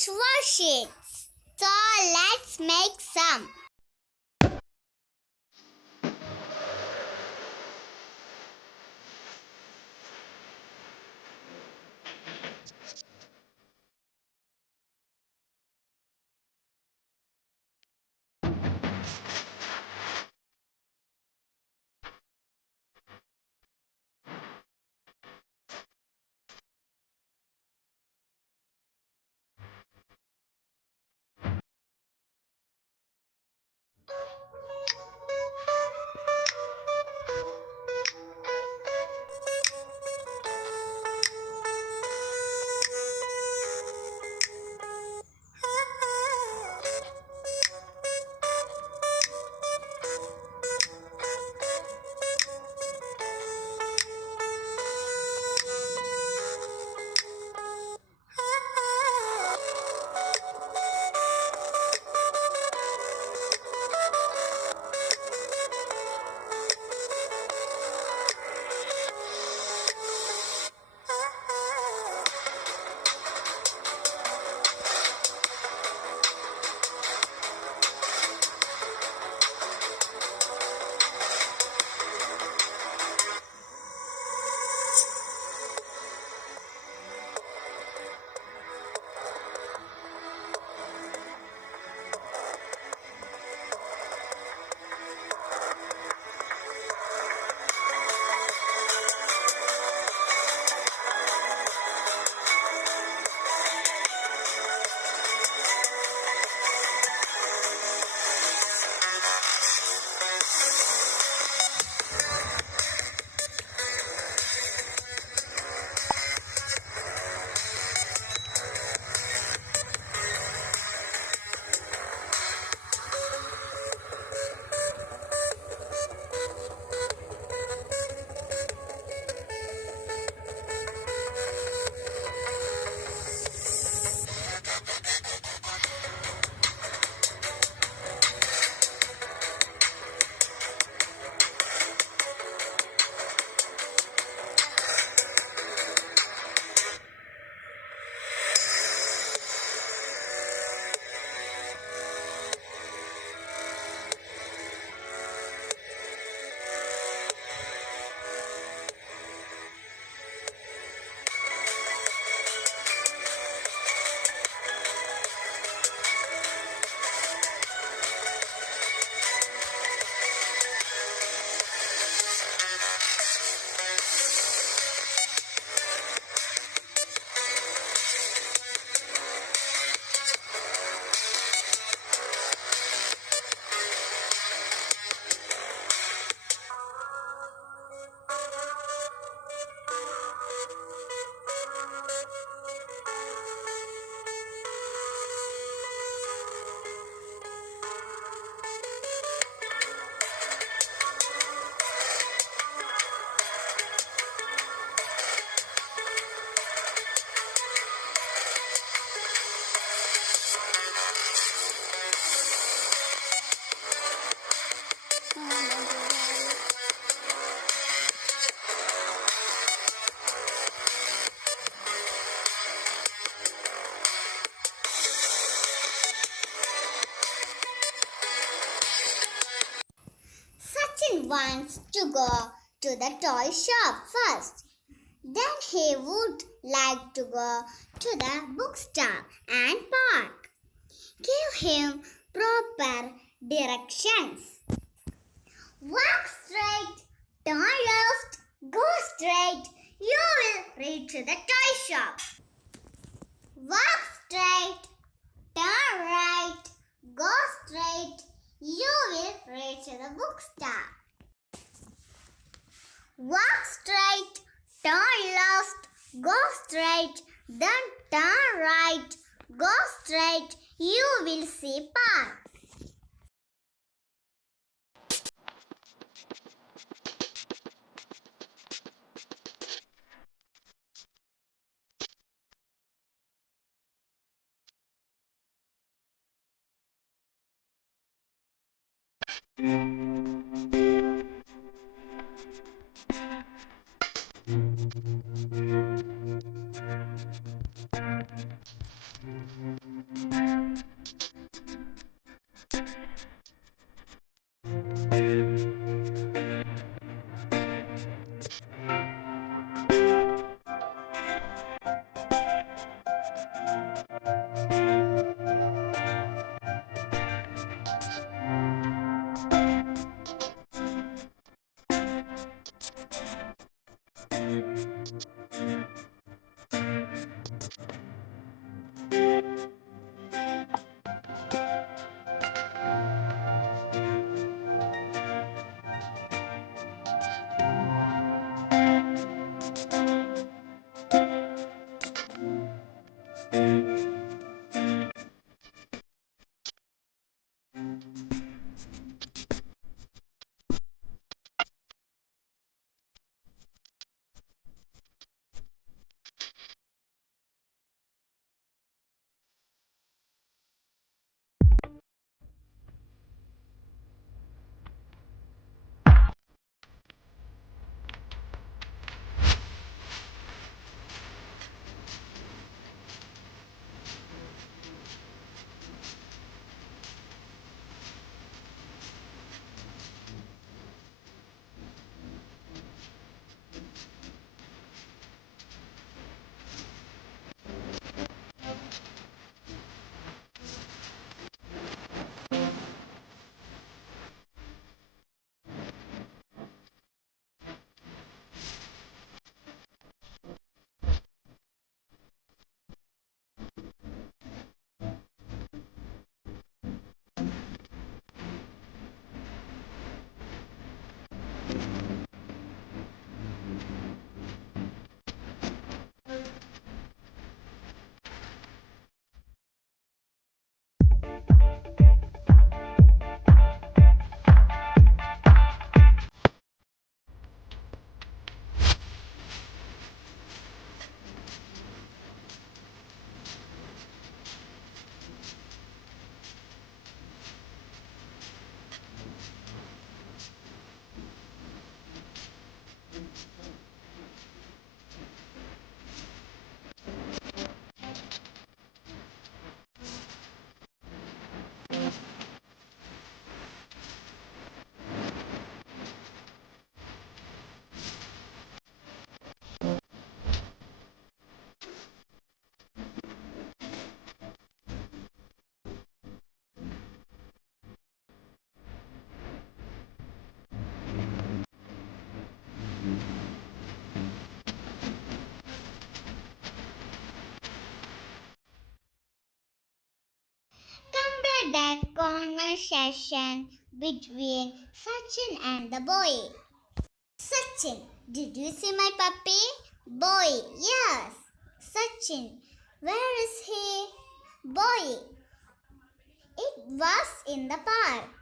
English worksheets. So let's make some. Sachin wants to go to the toy shop first. Then he would like to go to the bookstore and park. Give him proper directions. Walk straight, turn left, go straight. You will reach the toy shop. Walk straight, turn right, go straight. You will reach the bookstore. Walk straight, turn left, go straight, then turn right, go straight. You will see park. Compare the conversation between Sachin and the boy. Sachin, did you see my puppy? Boy, yes. Sachin, where is he? Boy, it was in the park.